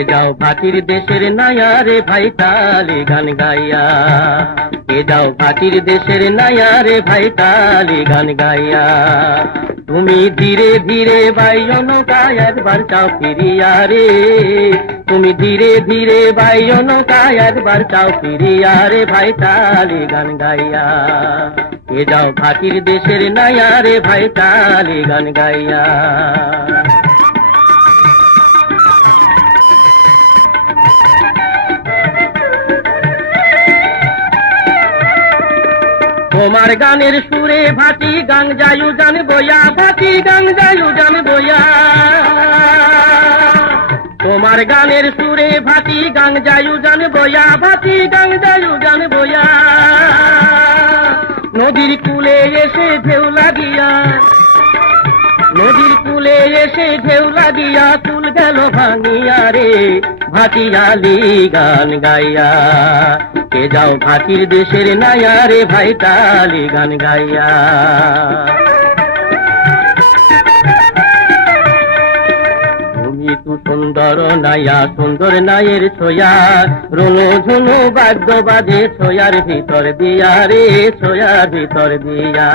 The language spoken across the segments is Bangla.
এ যাও ভাটির দেশের নায়া রে ভাই তালি গান গাইয়া। এ যাও ভাটির দেশের নায়া রে ভাই তালি গান গাইয়া। তুমি ধীরে ধীরে বাইয় নৌকায় একবার চাও ফিরিয়া রে। তুমি ধীরে ধীরে বাইয় নৌকায় একবার চাও ফিরিয়া রে ভাই তালি গান গাইয়া। এ যাও ভাটির দেশের নায়া ভাই তালি গান গাইয়া। তোমার গানের সুরে ভাটি গান যায়ু জান বইয়া ভাটি গান যায়ু জান বইয়া তোমার গানের সুরে ভাটি গান যায়ু জান বইয়া ভাটি গান যায়ু জান বইয়া নদীর কুলে এসে ঢেউ লাগিয়া, নদীর কুলে এসে ঢেউ লাগিয়া, চুল গেল ভাঙিয়া রে। ভাটিয়ালি গান গাইয়া। কে যাও ভাটির দেশের নায়া রে ভাই তালি গান গাইয়া। তু সুন্দর নাইয়া সুন্দর নায়ের ছোয়া। রনু ঝুনু বাদ্য বাজে ছোয়ার ভিতর দিয়া রে, ছোয়ার ভিতর দিয়া।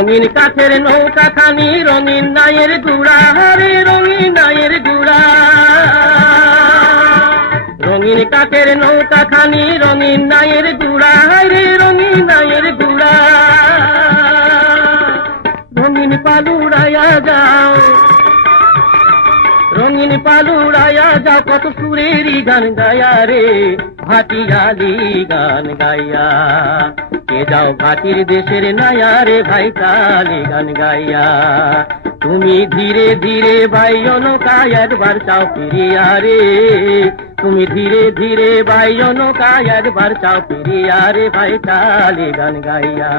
রঙিন কাঠের নৌকা খানি রঙিন নায়ের গুড়া হরে রঙিন নায়ের গুড়া। রঙিন কাঠের নৌকা খানি রঙিন নায়ের গুড়া হরে রঙিন নায়ের গুড়া। রঙিন পালুড়াইয়া যাও, রঙিন পালুড়াইয়া যাও, কত সুরেরই গান গায়া রে, ভাটিয়ালি গান গাইয়া কে যাও ভাটির দেশের নায়া রে ভাই কালি গান গাইয়া। তুমি ধীরে ধীরে বাইয় নৌকায় একবার চাও ফিরিয়া রে তুমি ধীরে ধীরে বাইয় নৌকায় একবার চাও ফিরিয়া রে ভাই কালি গান গাইয়া।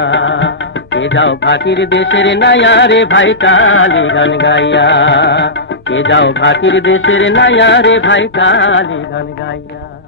কে যাও ভাটির দেশের নায়া রে ভাই কালি গান গাইয়া। কে যাও ভাটির দেশের নায়া রে ভাই কালি গান গাইয়া।